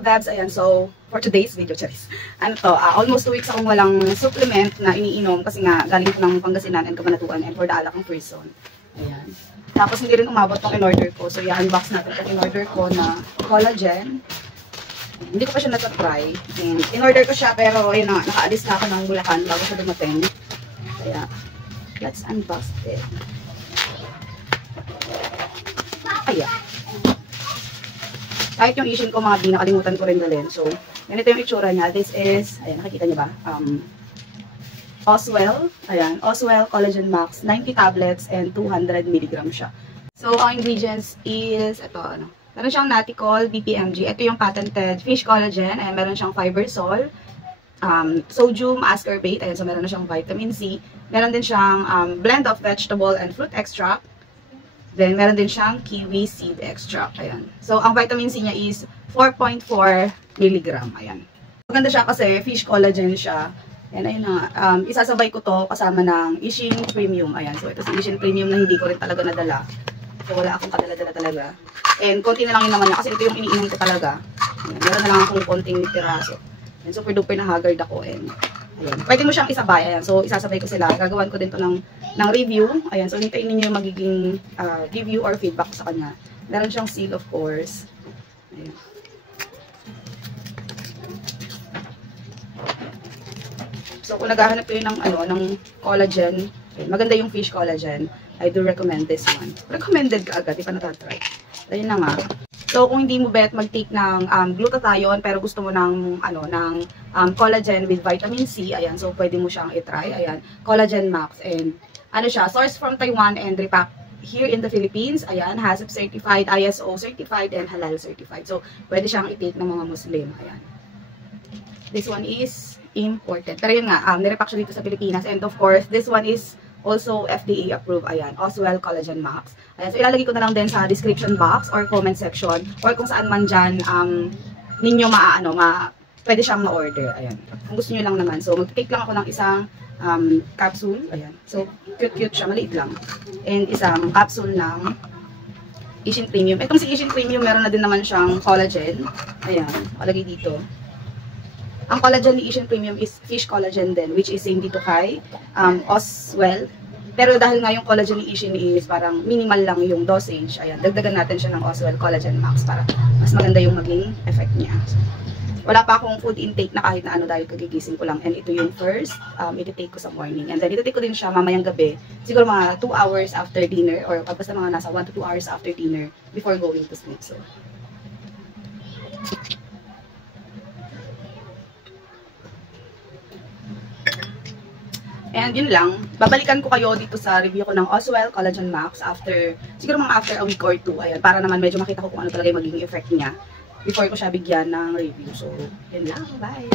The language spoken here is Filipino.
ka-vebs, ayan, so, for today's video, charis. Ano to, almost 2 weeks akong walang supplement na iniinom kasi nga, galing ko ng Pangasinan and Cabanatuan and for the alak ng person. Ayan. Tapos hindi rin umabot tong in-order ko, so i-unbox natin itong in-order ko na collagen. Hindi ko pa siya natatry. In-order ko siya, pero yun na, nakaalis na ako ng Bulacan bago siya dumating. Kaya, let's unbox it. Ayan. Kahit yung ishin ko mga nakalimutan ko rin dalhin. So, ganito yung itsura niya. This is, ayan, nakikita niyo ba? Oswell. Ayan, Oswell Collagen Max. 90 tablets and 200 mg siya. So, ang ingredients is, ito, ano. Meron siyang Naticol, BPMG. Ito yung patented fish collagen. Ayan, meron siyang fibersol. Sodium ascorbate. Ayan, so meron na siyang vitamin C. Meron din siyang blend of vegetable and fruit extract. Then, meron din siyang kiwi seed extract. Ayan. So, ang vitamin C niya is 4.4 mg. Ayan. Maganda siya kasi fish collagen siya. Ayan, ayun na. Isasabay ko to kasama ng Ishin Premium. Ayan. So, ito si Ishin Premium na hindi ko rin talaga nadala. So, wala akong kadala-dala talaga. And, konti na lang yun naman niya kasi ito yung iniinom ko talaga. Ayan. Meron na lang akong konting piraso. Ayan. Super duper na haggard ako. And, ayan. Pwede mo siyang isabay. Ayan. So, isasabay ko sila. Gagawan ko din to ng review. Ayan, so hintayin ninyo yung magiging review or feedback sa kanya. Meron siyang seal, of course. Ayan. So, kung naghahanap kayo ng, ng collagen, ayan, maganda yung fish collagen, I do recommend this one. Recommended ka agad, di pa natatry. Ayun na nga. So, kung hindi mo bet mag-take ng glutathione, pero gusto mo ng, collagen with vitamin C, ayan, so pwede mo siyang i-try. Ayan, Collagen Max. And, ano siya, sourced from Taiwan and repacked here in the Philippines. Ayan, HACCP certified, ISO certified, and halal certified. So, pwede siyang i-take ng mga Muslim. Ayan. This one is imported. Pero yun nga, nirepack siya dito sa Pilipinas. And of course, this one is also FDA approved. Ayan, Oswell Collagen Max. Ayan, so ilalagay ko na lang din sa description box or comment section or kung saan man dyan ninyo pwede siyang ma-order. Ayan. Kung gusto nyo lang naman. So, mag-take lang ako ng isang capsule. Ayan. So, cute-cute siya. Maliit lang. And isang capsule ng Ishin Premium. Itong si Ishin Premium, meron na din naman siyang collagen. Ayan. Palagay dito. Ang collagen ni Ishin Premium is fish collagen din, which is same dito kay Oswell. Pero dahil nga yung collagen ni Ishin is parang minimal lang yung dosage, ayan, dagdagan natin siya ng Oswell Collagen Max para mas maganda yung maging effect niya. Wala pa akong food intake na kahit na ano dahil kagigising ko lang. And ito yung first, iti-take ko sa morning. And then iti-take ko din siya mamayang gabi. Siguro mga 2 hours after dinner or basta mga nasa 1 to 2 hours after dinner before going to sleep. So, and yun lang, babalikan ko kayo dito sa review ko ng Oswell Collagen Max siguro mga after a week or 2. Ayan, para naman medyo makita ko kung ano talaga yung magiging effect niya before ko siya bigyan ng review. So, yun lang. Bye!